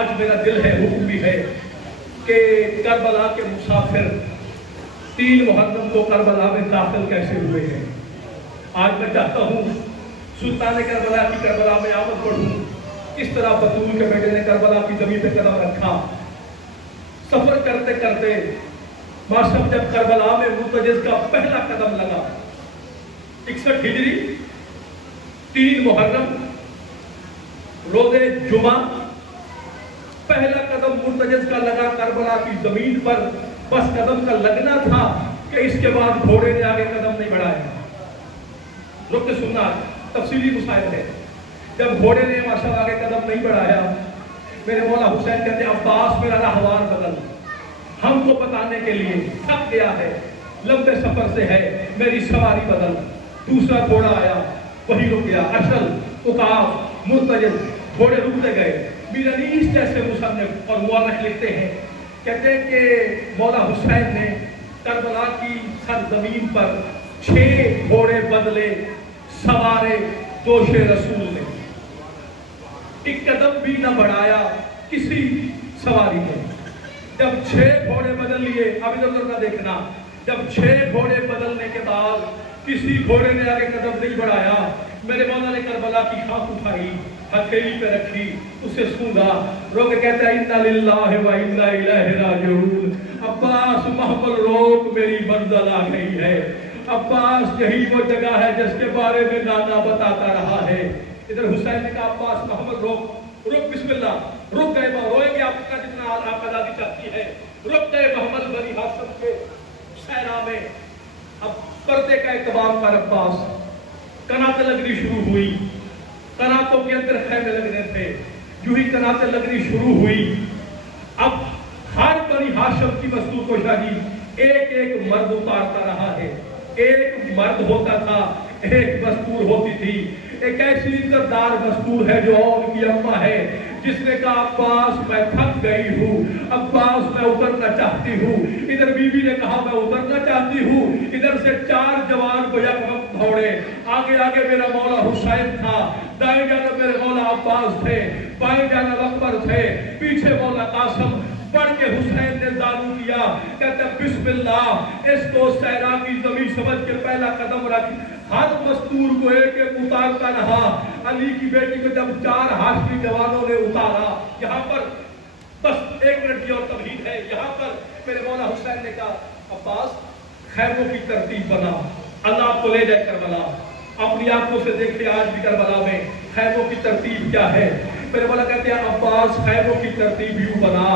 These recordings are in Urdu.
آج میرا دل ہے، حکم بھی ہے کہ کربلا کے مسافر 3 محرم کو کربلا میں داخل کیسے ہوئے ہیں۔ آج میں چاہتا ہوں سلطان کربلا کی کربلا میں آمد پڑھوں، اس طرح بطول کے بیٹے نے کربلا کی زمین پہ قدم رکھا۔ سفر کرتے کرتے ماشاء جب کربلا میں مرتجز کا پہلا قدم لگا، 61 ہجری 3 محرم روز جمعہ، پہلا قدم مرتجز کا لگا کربلا کی زمین پر، بس قدم کا لگنا تھا کہ اس کے بعد گھوڑے نے آگے قدم نہیں بڑھایا۔ رک کے سننا، تفصیلی مسائل ہے۔ جب گھوڑے نے ماشاءاللہ آگے قدم نہیں بڑھایا، میرے مولا حسین کہتے ہیں عباس میرا راہوار بدل، ہم کو بتانے کے لیے تھک گیا ہے، لمبے سفر سے ہے، میری سواری بدل۔ دوسرا گھوڑا آیا، وہی رک گیا۔ اشل، عقاب، مرتجز، گھوڑے رکتے گئے۔ میرانیس جیسے مصنف اور مورخ لکھتے ہیں، کہتے ہیں کہ مولا حسین نے کربلا کی سرزمین پر 6 گھوڑے بدلے، سوارے جوش رسول نے، ایک قدم بھی نہ بڑھایا کسی سواری نے۔ جب 6 گھوڑے بدل لیے، اب ادھر ادھر نہ دیکھنا، جب 6 گھوڑے بدلنے کے بعد کسی گھوڑے نے آگے قدم نہیں بڑھایا، میرے مولا نے کربلا کی خاک اٹھائی، ہتھیلی پہ رکھی، اسے سونگا، رو کے کہتا ہے اِنَّا لِلَّهِ وَإِنَّا إِلَيْهِ رَاجِعُونَ۔ عباس محمل روک میری منزل آ گئی ہے۔ عباس یہی وہ جگہ ہے جس کے بارے میں نانا بتاتا رہا ہے۔ ادھر حسین نے کہا عباس محمد رک بسم اللہ، رک گئے، روئیں گے آپ کا جتنا آپ آزادی چاہتی ہے، رک گئے محمد بنی ہاشم کے صحرا میں۔ اب پردے کا اہتمام کر عباس، کناتیں لگنی شروع ہوئی، کناتوں کے اندر خیمے لگنے تھے، یوں ہی کناتیں لگنی شروع ہوئی۔ اب ہر بنی ہاشم کی مستور کو شاہی ایک ایک مرد اتارتا رہا ہے، ایک مرد ہوتا تھا، ایک مستور ہوتی تھی۔ ایک ایسی عزتدار مستور ہے جو ان کی اماں ہے، جس نے کہا عباس میں تھک گئی ہوں، عباس میں اترنا چاہتی ہوں۔ ادھر بی بی نے کہا میں اترنا چاہتی ہوں۔ ادھر سے 4 جوان کو یک وقت دوڑے، آگے آگے میرا مولا حسین تھا، دائیں جانب میرے مولا عباس تھے، بائیں جانب اکبر تھے، پیچھے مولا قاسم۔ پڑھ کے حسین نے دارو کیا، کہتا ہے بسم اللہ، اس کو صحرا کی زمین سمجھ کے پہلا قدم رکھ۔ ہر مستور کو ایک ایک اتارتا رہا۔ علی کی بیٹی کو جب 4 ہاشمی جوانوں نے اتارا، یہاں پر بس 1 منٹ کی اور تمہید ہے، یہاں پر میرے مولا حسین نے کہا عباس خیموں کی ترتیب بنا، اللہ آپ کو لے جائے کربلا، اپنی آنکھوں سے دیکھے آج بھی کربلا میں خیموں کی ترتیب کیا ہے۔ میرے مولا کہتے ہیں عباس خیموں کی ترتیب یوں بنا،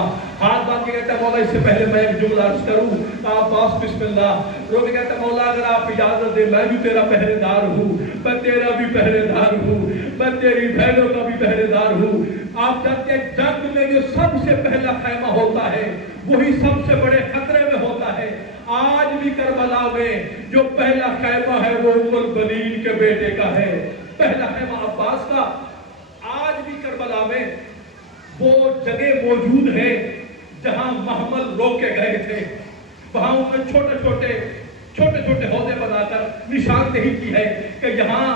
ہاتھ باندھ کے کہتا ہے مولا اس سے پہلے میں ایک جملہ عرض کروں، کہا عباس بسم اللہ، رو کے کہتا ہے مولا اگر آپ اجازت دیں میں بھی تیرا پہرے دار ہوں، میں تیرا بھی پہرے دار ہوں، میں تیری بہنوں کا بھی پہرے دار ہوں۔ آپ جانتے ہیں جنگ میں جو سب سے پہلا خیمہ ہوتا ہے وہی سب سے بڑے خطرے میں ہوتا ہے۔ آج بھی کربلا میں جو پہلا خیمہ ہے وہ ام البنین کے بیٹے کا ہے، پہلا خیمہ عباس کا۔ آج بھی کربلا میں وہ جگہ موجود ہے جہاں محمل روک کے گئے تھے، وہاں ان نے چھوٹے چھوٹے عہدے بنا کر نشاندہی کی ہے کہ یہاں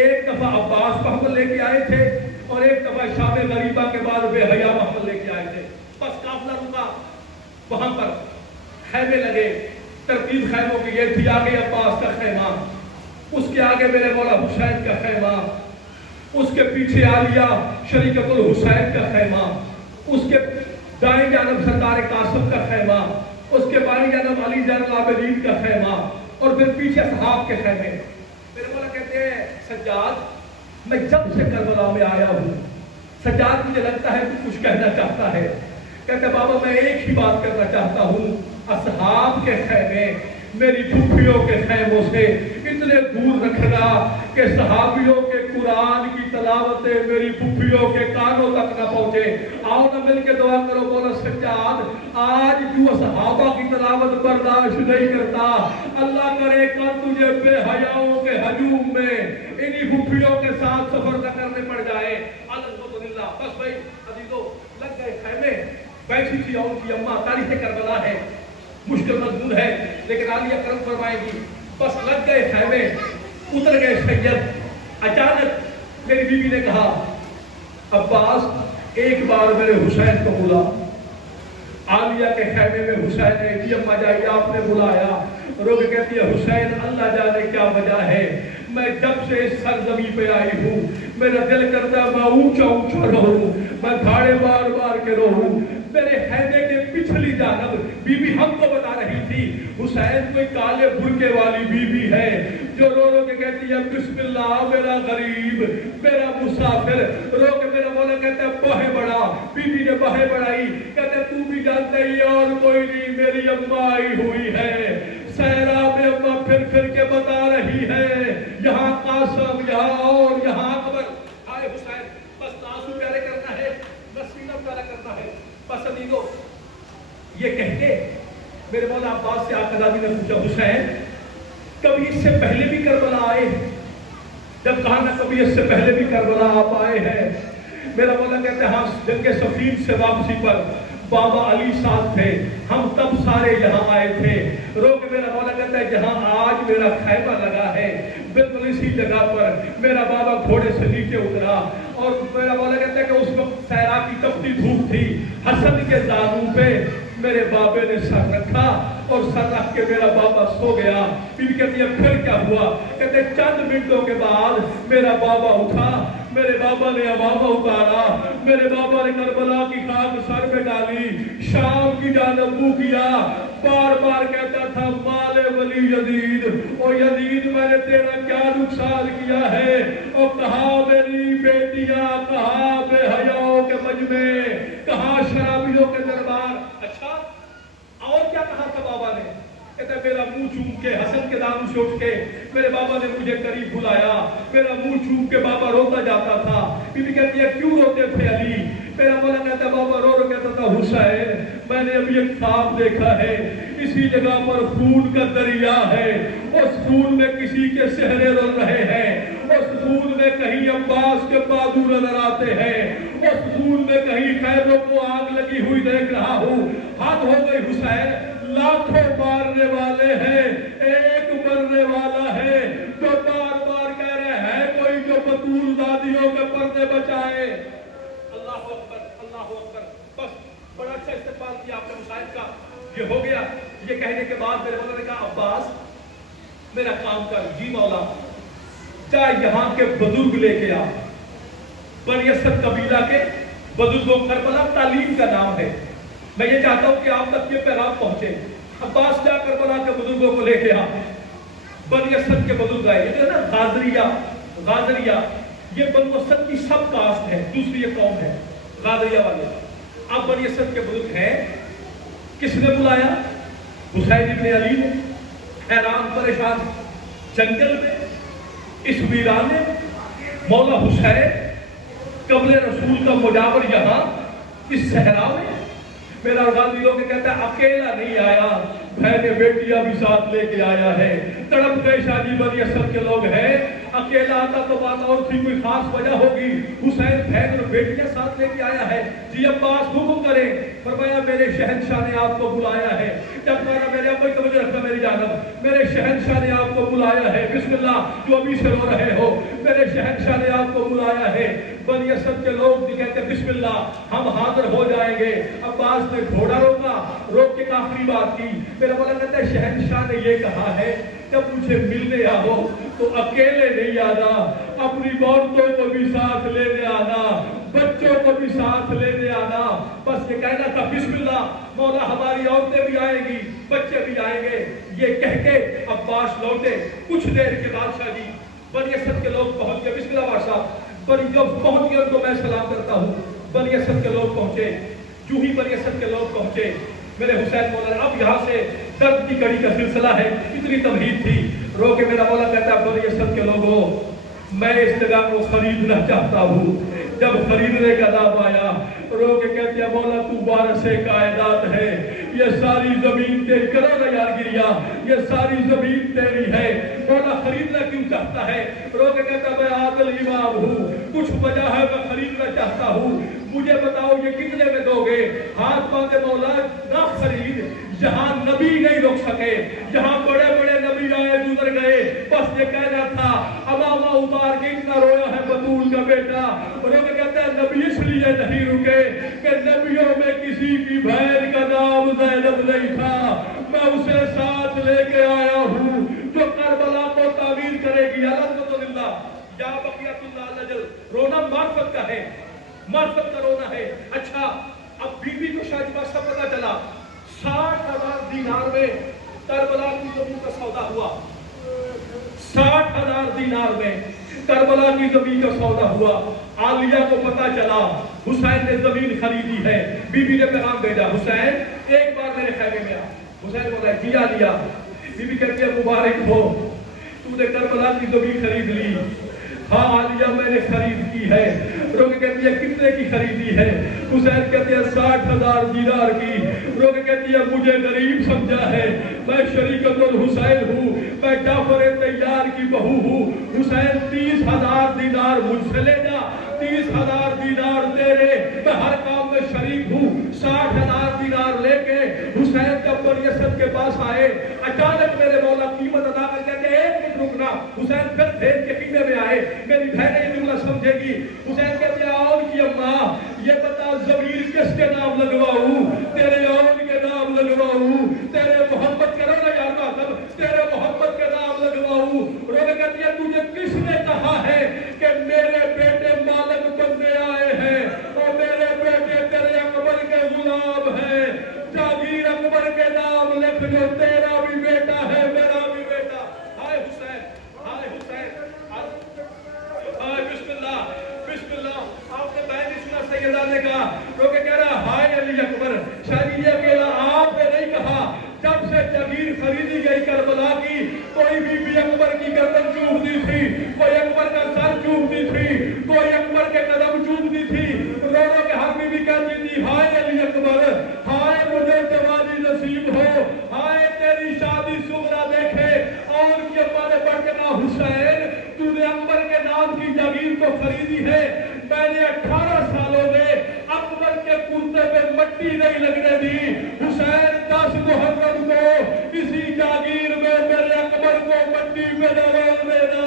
ایک دفعہ عباس محمل لے کے آئے تھے اور ایک دفعہ شام غریبہ کے بعد بے حیا محمل لے کے آئے تھے۔ بس قافلہ رکا، وہاں پر خیمے لگے، ترتیب خیموں کی یہ تھی، آگے عباس کا خیمہ، اس کے آگے میرے مولا حسین کا خیمہ، اس کے پیچھے عالیہ شریکت الحسین کا خیمہ، اس کے دائیں جانب سردار قاسم کا خیمہ، اس کے بائیں جانب علی زین العابدین کا خیمہ، اور پھر پیچھے صحاب کے خیمے۔ میرے مولا کہتے ہیں سجاد میں جب سے کربلا میں آیا ہوں، سجاد مجھے لگتا ہے تو کچھ کہنا چاہتا ہے۔ کہتے ہیں بابا میں ایک ہی بات کرنا چاہتا ہوں، اصحاب کے خیمے میری پھوپھیوں کے خیموں سے اتنے دور رکھنا کہ صحابیوں کے قرآن کی تلاوتیں میری پھوپھیوں کے کانوں تک نہ پہنچے۔ آؤ نہ مل کے دعا کرو مولا سجاد، آج جو صحابہ کی تلاوت برداشت نہیں کرتا، اللہ کرے کل تجھے بے حیاؤں کے ہجوم میں انہی پھوپھیوں کے ساتھ سفر نہ کرنے پڑ جائے۔ الحمدللہ بس بھائی عزیزو لگ گئے خیمے، بیٹھی تھی اور ان کی اماں، تاریخ کربلا ہے، مشکل مضمون ہے لیکن عالیہ کرم فرمائے گی۔ بس لگ گئے خیمے، اتر گئے سید۔ اچانک میری بیوی نے کہا عباس ایک بار میرے حسین کو بلا، عالیہ کے خیمے میں حسین نے جی اما جائیے آپ نے بلایا، رو کے کہتی ہے حسین اللہ جانے کیا وجہ ہے، میں جب سے اس سرزمین پہ آئی ہوں میرا دل کرتا ہے میں اونچا اونچا رہوں، میں دھاڑے بار بار کے رہوں۔ میرے خیمے کے پچھلی جانب بی بی ہم کو بتا رہی تھی حسین کوئی کالے برقے والی بی بی ہے جو رو رو کے کہتی ہے بسم اللہ میرا غریب میرا مسافر، رو کے میرا مولا کہتا ہے بہے بڑا، بی بی نے بہے بڑھائی، کہتے تو بھی جانتے ہی اور کوئی نہیں میری اماں آئی ہوئی ہے، صحرا میں اماں پھر پھر کے بتا رہی ہے یہاں قاسم یہاں اور یہاں اکبر۔ آئے حسین بس آنسو پیارے کرنا ہے، بس سینہ پیارا کرنا ہے، پسندیدو یہ کہہ کے میرے مولا عباس سے آقا دادی نے پوچھا حسین کبھی اس سے پہلے بھی کربلا آئے؟ جب کہا نا کبھی اس سے پہلے بھی کربلا آپ آئے ہیں، میرا مولا کہتے ہیں ہاں جنگ صفین سے واپسی پر بابا علی ساتھ تھے، ہم تب سارے یہاں آئے تھے، رو کے میرا مولا کہتا ہے جہاں آج میرا خیمہ لگا ہے بالکل اسی جگہ پر میرا بابا گھوڑے سے نیچے اترا، اور میرا مولا کہتا ہے کہ اس وقت صحرا کی تپتی دھوپ تھی، حسن کے زانوں پہ میرے بابے نے سر رکھا اور سر رکھ کے میرا بابا سو گیا۔ پھر کہتی ہے پھر کیا ہوا؟ کہتے ہیں چند منٹوں کے بعد میرا بابا اٹھا، میرے بابا نے امامہ اتارا، میرے بابا نے کربلا کی خاک سر پہ ڈالی، شام کی جانب منہ کیا، بار بار کہتا تھا مال ولی یزید، او یزید میں نے تیرا کیا نقصان کیا ہے، او کہاں میری بیٹیاں، کہاں بے حیاؤں کے مجمع، کہاں شرابیوں کے دربار۔ اچھا اور کیا کہا تھا بابا نے؟ کہتا ہے میرا منہ چوم کے حسن کے دانوں سے اٹھ کے میرے بابا نے مجھے قریب بلایا، میرا منہ چوم کے بابا روتا جاتا تھا۔ بی بی کہتی ہے کیوں روتے تھے علی؟ میرا مولا کہتا ہے بابا رو رو کہتا تھا حسین میں نے ابھی ایک خواب دیکھا ہے، اسی جگہ پر خون کا دریا ہے، اس خون میں کسی کے چہرے رل رہے ہیں، اس خون میں کہیں عباس کے بازو نظر آتے ہیں، اس خون میں کہیں خیبروں کو آگ لگی ہوئی دیکھ رہا ہوں۔ حد ہو گئی حسین، لاکھوں مارنے والے ہیں ایک مرنے والا ہے جو بار بار کہہ رہے ہیں کوئی جو بطول دادیوں کے پردے بچائے۔ اللہ اکبر اللہ اکبر۔ بس بڑا اچھا استقبال کیا آپ نے حسین کا، یہ ہو گیا۔ یہ کہنے کے بعد میرے مولا نے کہا عباس میرا کام کر، جی مولا، چاہے یہاں کے بزرگ لے کے آ، بنی اسد قبیلہ کے بزرگوں، کربلا تعلیم کا نام ہے، میں یہ چاہتا ہوں کہ آپ تک یہ پیغام پہنچے۔ عباس جا کربلا کے بزرگوں کو لے کے آ، بنی اسد کے بزرگ آئے، یہ جو ہے نا غازریہ، یہ بنو اسد کی سب کاسٹ ہے، دوسری یہ قوم ہے غازریہ والے، اب بنی اسد کے بزرگ ہیں۔ کس نے بلایا؟ حسین ابن علی نے، حیران پریشان جنگل میں اس ویرانے مولا حسین قبر رسول کا مجاور یہاں اس صحرا میں، میرا غازی لوگ کہتا ہے اکیلا نہیں آیا، بہنیں بیٹیاں بھی ساتھ لے کے آیا ہے۔ تڑپ گئے شادی بنی اسد کے لوگ ہیں، اکیلا آتا تو بات اور تھی، کوئی خاص وجہ ہوگی، حسین بہن اور بیٹیاں ساتھ لے کے آیا ہے۔ جی عباس حکم کریں، فرمایا میرے شہنشاہ نے آپ کو بلایا ہے۔ جب کہا میرے ابا کی توجہ رکھنا میری جانب، میرے شہنشاہ نے آپ کو بلایا ہے، بسم اللہ جو ابھی سے رو رہے ہو، میرے شہنشاہ نے آپ کو بلایا ہے۔ بنی اسد کے لوگ بھی کہتے ہیں بسم اللہ ہم حاضر ہو جائیں گے۔ عباس نے گھوڑا روکا، روک کے آخری بات کی، میرا مولا کہتا ہے شہنشاہ نے یہ کہا ہے جب مجھے ملنے آؤ تو اکیلے نہیں آنا، اپنی عورتوں کو بھی ساتھ لینے آنا، بچوں کو بھی ساتھ لینے آنا۔ بس یہ کہنا تھا بسم اللہ مولا ہماری عورتیں بھی آئیں گی، بچے بھی آئیں گے۔ یہ کہہ کے عباس لوٹے۔ کچھ دیر کے بعد شاہ جی بنی اسد کے لوگ پہنچ گئے، بسم اللہ بادشاہ، بنی جب پہنچ گئے تو میں سلام کرتا ہوں۔ بنی اسد کے لوگ پہنچے، جو ہی بنی اسد کے لوگ پہنچے میرے حسین مولا، اب یہاں سے درد کی کڑی کا سلسلہ ہے، اتنی تمہید تھی، رو کے میرا مولا کہتا ہے بنی اسد کے لوگوں میں اس جگہ کو خریدنا چاہتا ہوں۔ جب خریدنے کا نام آیا رو کے کہتے ہیں مولا تو وارث کائنات ہے، یہ ساری زمین تیری، کرو نا یار گریا، یہ ساری زمین تیری ہے، مولا خریدنا کیوں چاہتا ہے؟ رو کے کہتا ہے میں عادل امام ہوں، کچھ وجہ ہے میں خریدنا چاہتا ہوں، مجھے بتاؤ یہ کتنے میں دو گے؟ ہاتھ باندھے مولا نہ خرید، جہاں نبی نہیں روک سکے، جہاں بڑے بڑے نبی آئے گزر گئے، بس یہ کہنا تھا امامہ اتار کے اتنا رویا ہے بطول کا بیٹا۔ اور وہ کہتا ہے نبی اس لیے نہیں رکے کہ نبیوں میں کسی کی بہن کا نام زینب نہیں تھا، میں اسے ساتھ لے کے آیا ہوں جو کربلا کو تعمیر کرے گی۔ الحمدللہ یا بقیت اللہ نجل، رونا معرفت کا ہے، معرفت کا رونا ہے۔ اچھا اب بی بی کو شاید بادشاہ پتا چلا 60,000 دینار میں کربلا کی زمین کا سودا ہوا، 60,000 دینار میں کربلا کی زمین کا سودا ہوا۔ عالیہ کو پتا چلا حسین نے زمین خریدی ہے، بی بی نے پیغام بھیجا حسین ایک بار میرے خیمے میں آ۔ حسین بولا جی عالیہ۔ بی بی کہتی ہے مبارک ہو تو نے کربلا کی زمین خرید لی۔ ہاں عالیہ میں نے خرید کی ہے۔ روک کہتی ہے کتنے کی خریدی ہے؟ حسین کہتے ہیں 60,000 دینار کی۔ روک کہتی ہے مجھے غریب سمجھا ہے، میں شریکت الحسین ہوں، میں جعفر طیار کی بہو ہوں۔ حسین 30,000 دینار مجھ سے لے جا، 30,000 دینار تیرے، میں ہر کام میں شریک ہوں۔ 60,000 دینار لے کے حسین جب بنی اسد کے پاس آئے، اچانک میرے مولا قیمت ادا کر کہتے ہیں ایک منٹ رکنا۔ حسین پھر بھیج کے خیمے میں آئے، میری بہنیں یہ جملہ سمجھے گی۔ حسین کہتے ہیں آؤن کی اماں یہ بتا ضمیر کس کے نام لگواؤں؟ تیرے آؤن کے نام لگواؤں؟ تیرے محمد کرو نا یار ماتم، تیرے محمد کے نام لگواؤں؟ رونے کہتی ہے تجھے کس نے کہا ہے کہ میرے بیٹے مالک بننے آئے ہیں اور میرے بیٹے تیرے اکبر کے غلام ہیں؟ جاگیر اکبر کے نام لکھ جو تیرا بھی بیٹا ہے میرا بھی بیٹا۔ ہائے حسین، ہائے حسین، ہائے بسم اللہ، بسم اللہ۔ آپ نے بہن نہیں سنا سیدہ نے کہا، رو کے کہہ رہا ہائے علی اکبر، شاید یہ اکیلا آپ نے نہیں کہا، جب سے جاگیر خریدی گئی کربلا کی کوئی بی بی اکبر کی گردن چومتی تھی، کوئی اکبر کا سر چومتی تھی، کوئی اکبر کے قدم چومتی تھی۔ رو رو کے ہر بی بی کہتی تھی ہائے علی اکبر، ہائے مجھے جوانی نصیب ہو، ہائے تیری شادی صغرا دیکھے۔ اور کی اماں نے پڑھ کے کہا حسین تو نے اکبر کے نام کی جاگیر کو خریدی ہے، میں نے 18 سالوں میں اکبر کے کرتے پہ مٹی نہیں لگنے دی۔ حسین 10 محرم کو کسی جاگیر میں میرے اکبر کو مٹی میں ڈال دینا،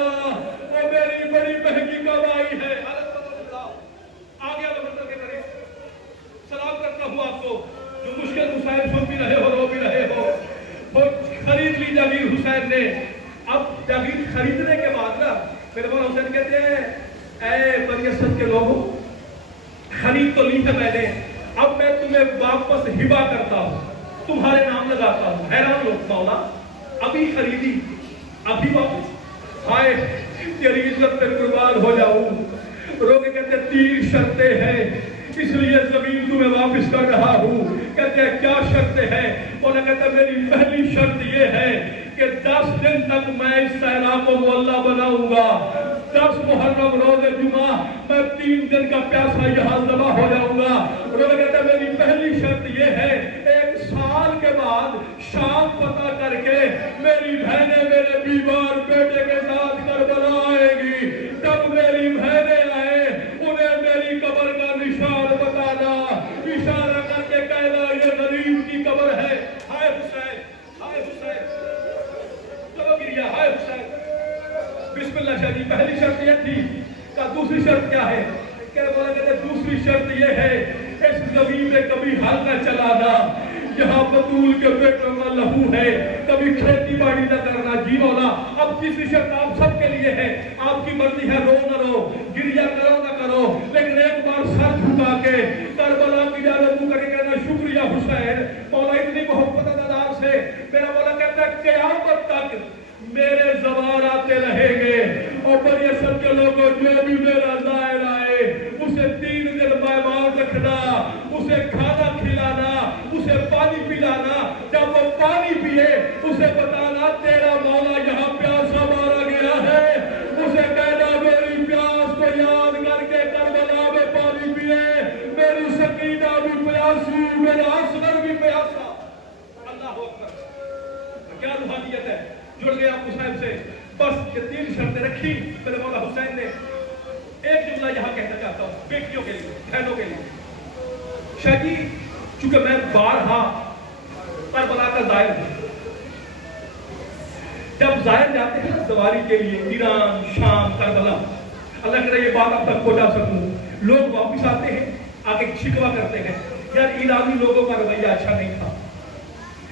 وہ میری بڑی مہنگی کمائی ہے۔ آگے اللہ کے قریب سلام کرتا ہوں آپ کو جو مشکل مسائل سن بھی رہے ہو، رو بھی رہے ہو۔ وہ خرید لی جاگیر حسین نے۔ اب جاگیر خریدنے کے بعد نا میرے مولا حسین کہتے ہیں اے بنی اسد کے لوگوں، خرید تو لی ہے میں نے، اب میں تمہیں واپس ہبا کرتا ہوں، تمہارے نام لگاتا ہوں۔ حیران لوگ مولا ابھی خریدی ابھی واپس؟ ہائے تیری عزت پہ قربان ہو جاؤں۔ روکے کہتے 3 شرطیں ہیں اس لیے زمین تمہیں واپس کر رہا ہوں۔ کہتے ہیں کیا شرطیں ہیں؟ مولا کہتا ہے میری پہلی شرط یہ ہے کہ 10 دن تک میں اس صحرا کو معلّہ بناؤں گا، 10 محرم روز جمعہ میں 3 دن کا پیاسا یہاں ذبح ہو جاؤں گا۔ انہوں نے کہا میری پہلی شرط یہ ہے 1 سال کے بعد شام پتہ کر کے میری بہنیں میرے بیمار بیٹے کے ساتھ کربلا آئے گی، جب میری بہنیں آئے انہیں میری قبر کا نشان بتانا، اشارہ کر کے کہنا یہ غریب کی قبر ہے۔ ہائے حسین، ہائے حسین، چلو گریا، ہائے حسین۔ بسم اللہ شاہ جی پہلی شرط یہ تھی، کہ دوسری شرط کیا ہے؟ کہ بولا کہتے دوسری شرط یہ ہے اس زمین میں کبھی ہل نہ چلانا، یہاں بطول کے بیٹوں کا لہو ہے، کبھی کھیتی باڑی نہ کرنا۔ جی مولا اب تیسری شرط آپ سب کے لیے ہے، آپ کی مرضی ہے رو نہ رو، گریا کرو نہ کرو، لیکن ایک بار سر جھکا کے کربلا کی جانب منہ کر کے کہنا شکریہ حسین۔ مولا اتنی محبت ادار سے میرا مولا کہتا ہے قیامت تک میرے زبان آتے رہیں گے اور بنی اسد کے لوگوں جو بھی میرا زائر آئے اسے 3 دن مہمان رکھنا، اسے کھانا کھلانا، اسے پانی پلانا، جب وہ پانی پیے اسے بتانا تیرا مولا یہاں پیاسا مارا گیا ہے، اسے کہنا میری پیاس کو یاد کر کے کربلا میں پانی پیے، میری سکینہ بھی پیاسی، میرا اصغر بھی پیاسا۔ اللہ اکبر، کیا روحانیت ہے، جڑ گیا حسین سے۔ بس یہ 3 شرطیں رکھی میرے مولا حسین نے۔ ایک جملہ یہاں کہنا چاہتا ہوں بیٹیوں کے لیے، بہنوں کے لیے۔ شاہ جی چونکہ میں بارہا کربلا کا زائر ہوں، جب ظاہر جاتے ہیں سواری کے لیے ایران، شام، کربلا، اللہ کرے یہ بات اب تک پہنچا سکوں، لوگ واپس آتے ہیں، آگے شکوہ کرتے ہیں یار ایرانی لوگوں کا رویہ اچھا نہیں تھا،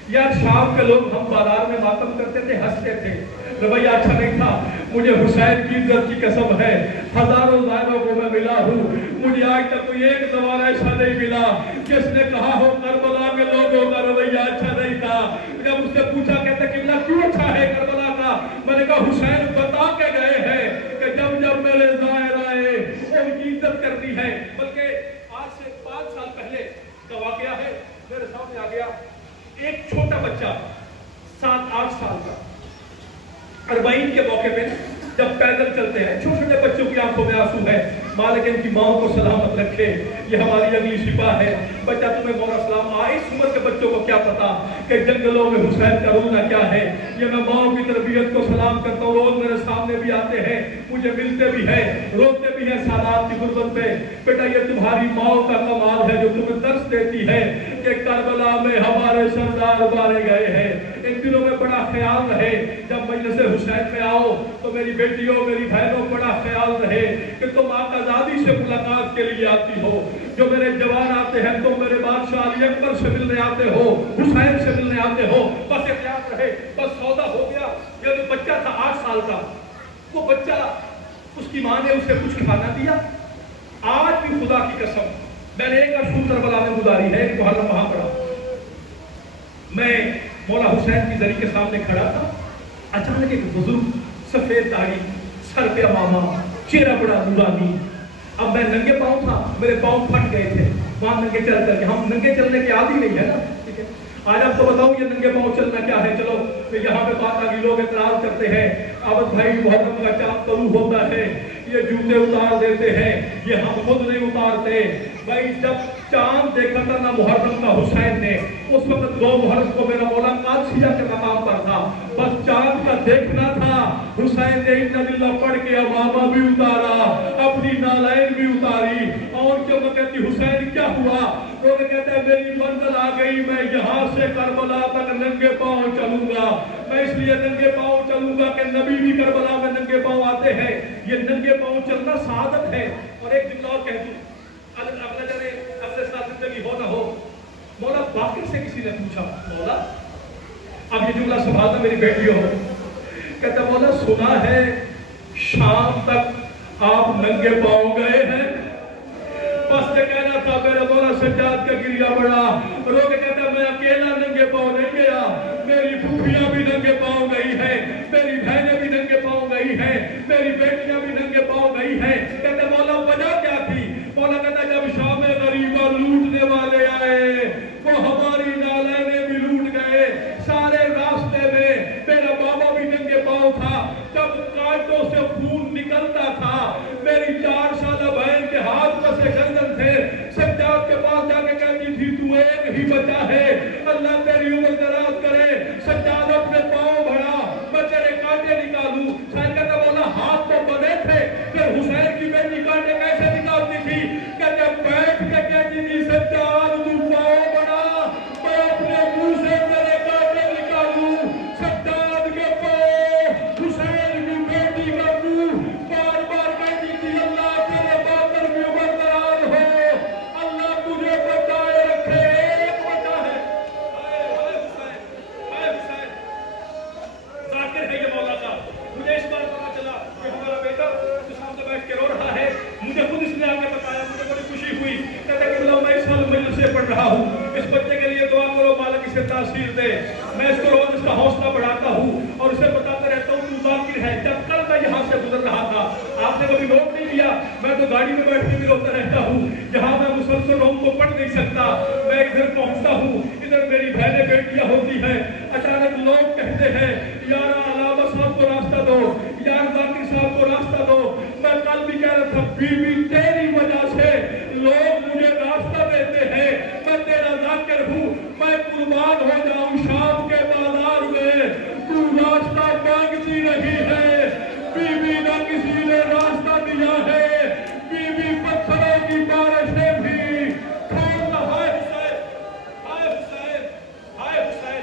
یار شام کے لوگ ہم بازار میں ماتم کرتے تھے، ہنستے تھے، رویہ اچھا نہیں تھا۔ مجھے حسین کی عزت کی قسم ہے، ہزاروں ظاہروں کو میں ملا ہوں، مجھے آج تک کوئی ایک زبان ایسا نہیں ملا جس نے کہا ہو کربلا کے لوگوں کا رویہ اچھا نہیں تھا۔ جب اس سے پوچھا کہتا قبلہ کیوں اچھا ہے کربلا کا، میں نے کہا حسین بتا کے گئے ہیں کہ جب جب میرے ظاہر آئے ان کی عزت کرنی ہے۔ بلکہ آج سے 5 سال پہلے کا واقعہ ہے، میرے سامنے آ گیا ایک چھوٹا بچہ 7-8 سال کا، اربعین کے موقع پہ جب پیدل چلتے ہیں، چھوٹے چھوٹے بچوں کی آنکھوں میں آنسو ہے، مالک ان کی ماؤں کو سلامت رکھے، یہ ہماری اگلی شفا ہے۔ بچہ تمہیں مولا سلام اس عمر کے بچوں کو کیا پتا کہ جنگلوں میں حسین کا رونا کیا ہے۔ یہ میں ماؤں کی تربیت کو سلام کرتا ہوں، روز میرے سامنے بھی آتے ہیں، مجھے ملتے بھی ہیں، روتے بھی ہیں سادات کی غربت پہ۔ بیٹا یہ تمہاری ماؤں کا کمال ہے جو تمہیں درس دیتی ہے کہ کربلا میں ہمارے سردار مارے گئے ہیں۔ ان دنوں میں بڑا خیال رہے جب مجلس حسین میں آؤ تو میری بیٹیوں میری بہنوں بڑا خیال رہے کہ تم آقا زادی سے ملاقات کے لیے آتی ہو، جو میرے جوان آتے ہیں تم میرے بادشاہ علی اکبر سے ملنے آتے ہو، حسین سے ملنے آتے ہو، بس احتیاط رہے۔ بس سودا ہو گیا۔ یہ جو بچہ تھا 8 سال کا، وہ بچہ اس کی ماں نے اسے کچھ کھانا دیا۔ آج بھی خدا کی قسم میں نے ایک اشور کربلا میں گزاری ہے، ایک محرم وہاں پڑا، میں مولا حسین کی زری کے سامنے کھڑا تھا، اچانک ایک بزرگ سفید داڑھی، سر پہ امامہ، چہرہ بڑا نورانی، اب میں ننگے پاؤں تھا، میرے پاؤں پھٹ گئے تھے وہاں ننگے چل کر کے، ہم ننگے چلنے کے عادی نہیں ہے نا، ٹھیک ہے۔ آج آپ کو بتاؤں یہ ننگے پاؤں چلنا کیا ہے، چلو یہاں پہ بات آگی، لوگ اعتراض کرتے ہیں عابد بھائی محرم کا چاند طلوع ہوتا ہے، یہ جوتے اتار دیتے ہیں، یہ ہم خود نہیں اتارتے۔ بھائی جب چاند دیکھا تھا نا محرم کا حسین نے، اس وقت 2 محرم کو میرا مولا قادسیہ کے مقام پر تھا، بس چاند کا دیکھنا تھا، حسین نے اِنَّ لِلَّهِ پڑھ کے امامہ بھی اتارا، اپنی نالین بھی اتاری، اور کیوں میں کہتی حسین کیا ہوا، وہ کہتے ہیں میری منزل آ گئی، میں یہاں سے کربلا تک ننگے پاؤں چلوں گا، میں اس لیے ننگے پاؤں چلوں گا کہ نبی بھی کربلا میں ننگے پاؤں آتے ہیں، یہ ننگے پاؤں چلنا سعادت ہے۔ اور ایک جملہ اور کہہ دوں، اگلا جانے اگلے سال زندگی ہو نہ ہو، مولا باقر سے کسی نے پوچھا مولا اب یہ جملہ سنبھالنا میری بیٹیوں ہو، کہتا مولا سنا ہے شام تک آپ ننگے پاؤں گئے ہیں، بس یہ کہنا تھا میرا مولا سجاد کا گریہ بڑا، لوگ کہتا میں اکیلا ننگے پاؤں نہیں گیا، میری پھوپھیاں بھی ننگے پاؤں گئی ہیں، میری بہنیں بھی ننگے پاؤں گئی ہیں، میری بیٹیاں بھی ننگے پاؤں گئی ہیں۔ کہتا مولا وجہ کیا تھی، مولا کہتا جب شام غریبہ لوٹنے والے آئے وہ ہماری نالینیں بھی لوٹ گئے، سارے راستے میں میرا بابا بھی ننگے پاؤں تھا، جب کانٹوں سے خون نکلتا تھا میری 4 سالہ بہن کے ہاتھ میں سے گردن تھے، سجاد کے پاس جا کے کہتی تھی تو ایک ہی بچہ ہے، اللہ تیری عمر دراز کرے، سجاد اپنے پاؤں بڑھا میں تیرے کانٹے نکالوں، شاید کہتا مولا ہاتھ تو بنے تھے، پھر حسین کی بیٹی کانٹے کیسے نکالتی تھی، کہتے بیٹھ کے کہتی تھی سجاد تو پاؤں بڑھا میں اپنے منہ سے تیرے کانٹے نکالوں، سجاد کے پاؤں حسین کی بیٹی کا منہ بار بار کہتی تھی اللہ تیرے باطن کی عمر دراز ہو، اللہ تجھے بچائے رکھے، ایک بچہ ہے، ہائے حسین، ہائے حسین، ذاکر ہے یہ مولا کا۔ مجھے اس بار پتا چلا کہ ہمارا بیٹا اس سامنے بیٹھ کے رو رہا ہے، مجھے خود اس نے آ کے بتایا، مجھے بڑی خوشی ہوئی، کہتا کہ اللہ میں اس سال مجلس سے پڑھ رہا ہوں، اس بچے کے لیے دعا کرو مالک اسے تاثیر دے، میں اس کو روز اس کا حوصلہ بڑھاتا ہوں اور اسے بتاتا رہتا ہوں تو ذاکر ہے۔ جب کل میں یہاں سے گزر رہا تھا آپ نے کبھی نوٹ نہیں کیا، میں تو گاڑی میں بیٹھ کے بھی روتا رہتا ہوں، جہاں میں مسلسل رہوں تو پڑھ نہیں سکتا، میں ادھر پہنچتا ہوں، ادھر میری بہنیں بیٹیاں ہوتی ہیں، اچانک لوگ کہتے ہیں یار علامہ صاحب کو راستہ دو، یار ذاکر صاحب کو راستہ دو، میں کل بھی کہہ رہا تھا بی بی تیری وجہ سے لوگ مجھے راستہ دیتے ہیں، میں تیرا ذاکر ہوں، میں قربان ہو جاؤں شام کے بازار میں، تو راستہ مانگتی رہی ہے، بی بی نہ کسی نے راستہ دیا ہے، بی بی پتھروں کی بارشیں بھی کھول رہا ہے۔ حسین، ہائے حسین، ہائے حسین،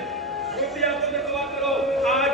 روٹی آپ نے دعا کرو، آج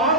8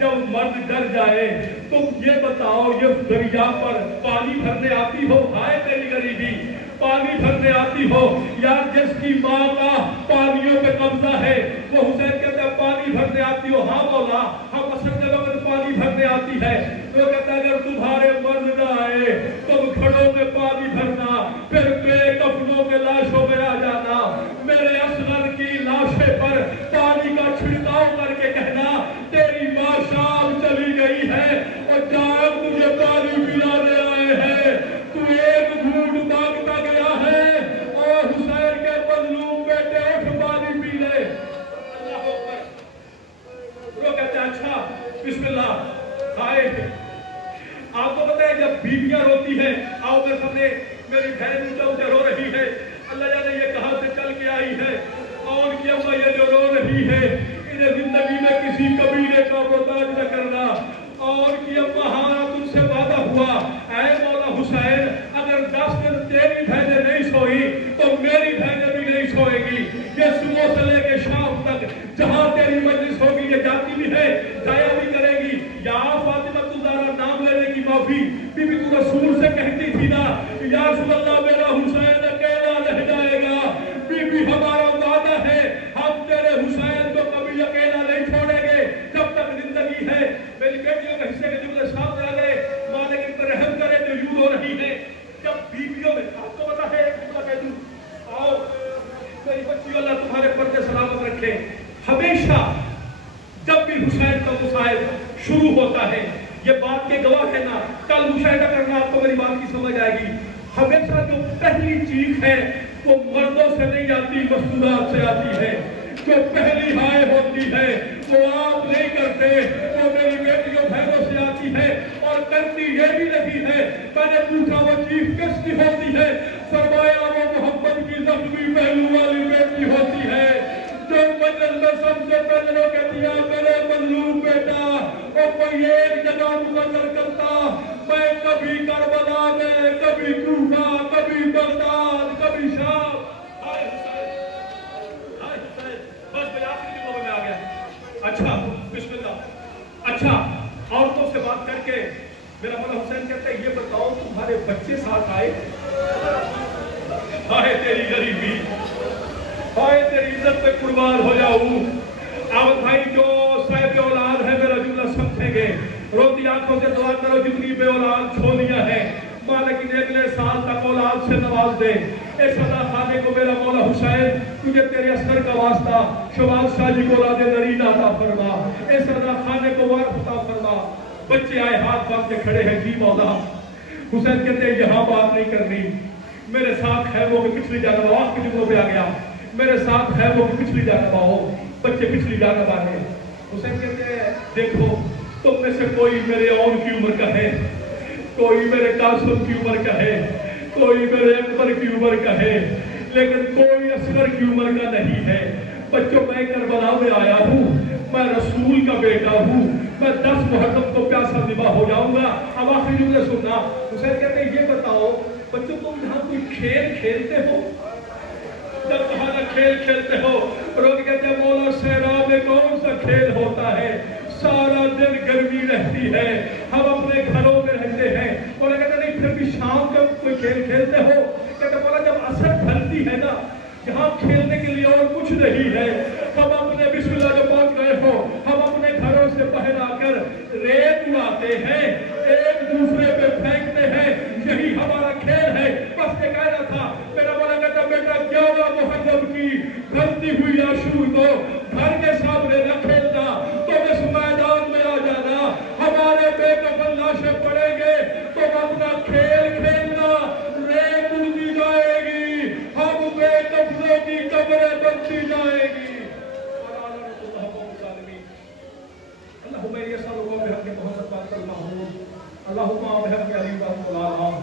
جب مرد ڈر جائے تم یہ بتاؤ یہ دریا پر پانی بھرنے آتی ہو، ہائے تیری غریبی، پانی بھرنے آتی ہو، یا جس کی ماں کا پانیوں پہ قبضہ ہے وہ حسین کہتا ہے پانی بھرنے آتی ہو، ہاں مولا ہم اصل میں وقت پانی بھرنے آتی ہے، تو کہتا ہے اگر تمہارے مرد نہ آئے تم کھڑوں میں پانی بھرنا، پھر بے کفنوں کے لاشوں میں آ جانا، میرے اصغر کی لاشے پر پانی کا چھڑکاؤ کر کے کہنا تیری ماں شام چلی گئی ہے اور جان تجھے پانی پلانے آئے ہیں، تو ایک گھونٹ مانگتا گیا ہے اور حسین کے مظلوم بیٹے اٹھ پانی پی لے۔ اللہ اکبر۔ وہ کہتے ہیں اچھا بسم اللہ آئے۔ آپ کو پتہ ہے جب بیویاں روتی ہیں، آؤ میرے سامنے، میری بہن اونچا اونچا رو رہی ہے، اللہ جانے یہ کہاں سے چل کے آئی ہے، اور کیا ہوا یہ جو رو رہی ہے انہیں زندگی میں کسی قبیلے کا محتاج نہ کرنا، اور کیا ہمارا تم سے وعدہ ہوا اے مولا حسین اگر 10 دن تیری بہنیں نہیں سوئی تو میری بہنیں بھی نہیں سوئے گی، یہ صبح سے لے کے شام تک جہاں تیری مجلس ہوگی یہ جاتی بھی ہے جایا بھی کرے گی۔ یا فاطمہ تزارا نام لینے کی معافی، بی بی تو رسول سے کہتی تھی نا یا رسول اللہ میرا حسین اکیلا رہ جائے گا، بی بی ہمارا وعدہ ہے ہم تیرے حسین کو کبھی اکیلا نہیں چھوڑیں گے جب تک زندگی ہے۔ میری بیٹیوں کے حصے کے جملے سامنے آ گئے، مالک ان پر رحم کرے جو یوں ہو رہی ہے، جب بیویوں میں آپ کو پتا ہے ایک جملہ کہہ دوں، آؤ میری بچیوں اللہ تمہارے پردے سلامت رکھے، ہمیشہ جب بھی حسین کا مصائب شروع ہوتا ہے یہ بات کے گواہ ہے نا، کل مشاہدہ کرنا آپ کو میری بات کی سمجھ آئے گی، ہمیشہ جو پہلی چیخ ہے وہ مردوں سے نہیں آتی مستورات سے آتی ہے، جو پہلی ہائے ہوتی ہے وہ آپ نہیں کرتے، وہ میری بیٹیوں بہنوں سے آتی ہے، اور کرتی یہ بھی نہیں ہے۔ میں نے پوچھا وہ چیخ کس کی ہوتی ہے، فرمایا وہ محمد کی زخمی پہلو والی بیٹی ہوتی ہے جو مجلس میں سب سے پہلے لوگ کہتی ہے میرے مظلوم بیٹا، اور کوئی ایک جگہ مقرر کرتا، میں کبھی کربلا میں، کبھی کوفہ، کبھی بغداد، کبھی شام، بس میں آخری جملوں میں آ گیا۔ اچھا بسم اللہ، اچھا عورتوں سے بات کر کے میرا مولا حسین کہتا ہے یہ بتاؤ تمہارے بچے ساتھ آئے؟ ہائے تیری غریبی، ہائے تیری عزت پہ قربان ہو جاؤں۔ اب بھائی جو صاحب اولاد ہے میرا جملہ سمجھیں گے، روتی آنکھوں سے دعا کرو جتنی بے اولاد چھوڑیاں ہیں ماں لیکن اگلے سال تک اولاد سے نواز دے۔ اے صدا خانے کو میرا مولا حسین تجھے تیرے اثر کا واسطہ شباز شاہ جی کو اولاد نرین عطا فرما، اے صدا خانے کو وارث عطا فرما۔ بچے آئے ہاتھ باندھ کے کھڑے ہیں، جی مولا۔ حسین کہتے ہیں یہاں بات نہیں کرنی، میرے ساتھ خیموں کی پچھلی جانب آواز کے جملوں پہ آ گیا، میرے ساتھ خیموں کی پچھلی جانب آؤ، بچے پچھلی جانب آئے۔ حسین کہتے ہیں دیکھو تم میں سے کوئی میرے اون کی عمر کا ہے، کوئی میرے قاسم کی عمر کا ہے، کوئی میرے اکبر کی عمر کا ہے، لیکن کوئی اصغر کی عمر کا نہیں ہے۔ بچوں میں کربلا میں آیا ہوں، میں رسول کا بیٹا ہوں، میں 10 محرم کو پیاسا ذبح ہو جاؤں گا۔ اب آخری جملے سننا، حسین کہتے ہیں یہ بتاؤ بچوں تم یہاں کوئی کھیل کھیلتے ہو؟ جب تمہارا کھیل کھیلتے ہو، لوگ کہتے ہیں مولا صحرا میں کون سا کھیل ہوتا ہے، سارا دن گرمی رہتی ہے، ہم اپنے گھروں میں رہتے ہیں۔ مولا کہتے ہیں نہیں پھر بھی شام کو کوئی کھیل کھیلتے ہو؟ کہتے ہیں مولا جب عصر ڈھلتی ہے نا یہاں کھیلنے کے لیے اور کچھ نہیں ہے، ہم اپنے بسم اللہ جو پہنچ گئے ہو ہم اپنے گھروں سے باہر آ کر ریت اڑاتے ہیں، ایک دوسرے پہ پھینکتے ہیں، یہی ہمارا کھیل ہے۔ بس یہ کہنا تھا، میرا مولا کہتا بیٹا 11 محرم کی ڈھلتی ہوئی عاشور کو گھر کے سامنے نہ کھیلنا، تم اس میدان میں آ جانا، ہمارے بے کفن لاشیں پڑیں گے، تم اپنا کھیل کھیلنا، ریت اڑتی جائے گی، ہم بے کفنوں کی قبریں بنتی جائے گی۔ اللہم یسألک بحق محمد بارک المحمود، اللہم بحق علی بارک العالم،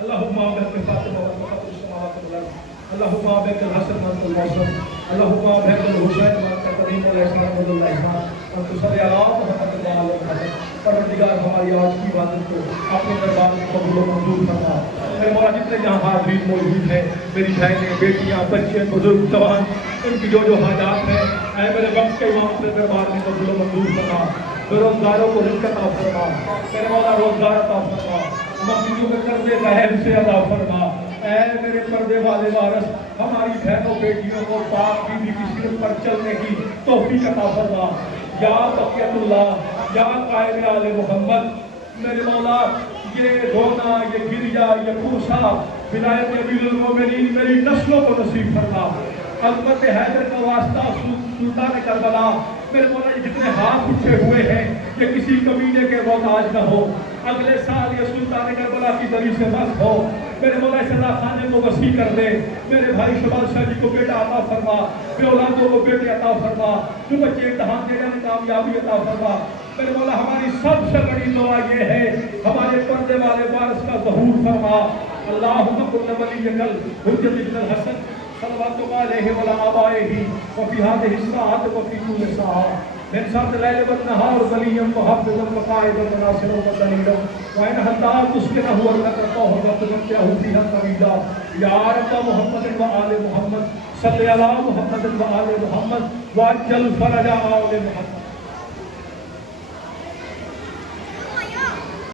اللہم بحق فاطمہ بارک السماوات والارض، اللہم بحق الحسن بارک المحسن، اللہم بحق الحسین بارک القدیم والاحسان بارک الاحسان، انت صلی علی محمد وعلی محمد۔ پروردگار ہماری آج کی عبادت کو اپنے دربار میں قبول و منظور فرما۔ میرے مولا جتنے یہاں حاضرین موجود ہیں، میری بہنیں، بیٹیاں، بچے، بزرگ، جوان، ان کی جو حاجات ہیں اے میرے وقت کے امام سے دربار میں قبول و منظور فرما۔ بے روزگاروں کو رزق عطا فرما، میرے مولا روزگار عطا فرما، مسجدوں میں قرضے رحم سے عطا فرما۔ اے میرے پردے والے وارث، ہماری بہنوں بیٹیوں کو پاک بیوی کی سیرت پر چلنے کی توفیق عطا فرما۔ یا بقیت اللہ، یا قائد آل محمد، میرے مولا یہ رونا، یہ گریا، یہ کوسا ولایت امیر المومنین میری نسلوں کو نصیب فرما۔ عظمت حیدر کا واسطہ سلطان کربلا، میرے مولا یہ جتنے ہاتھ اٹھے ہوئے ہیں یہ کسی کمینے کے محتاج نہ ہو، اگلے سال یہ سلطان کربلا کی دری سے بس ہو۔ میرے مولا اس اللہ خانے کو وسیع کر دے، میرے بھائی شمال شاہ جی کو بیٹا عطا فرما، بے اولادوں کو بیٹے عطا فرما، جو بچے امتحان دینے میں کامیابی عطا فرما۔ میرے مولا ہماری سب سے بڑی دعا یہ ہے ہمارے پردے والے وارث کا ظہور فرما۔ اللہم کن ولیک الحجۃ بن الحسن صلوات اللہ علیہ وعلی آبائہ وفی ہذہ الساعۃ وفی کل ساعۃ من ساعۃ اللیل والنہار ولیا محفظا وقائدا وناصرا ودلیلا وإن حتى تسكنه وتقربه وتمتعه فيها طويلا یا رب محمد وآل محمد صلی علی محمد وآل محمد وعجل فرج آل محمد۔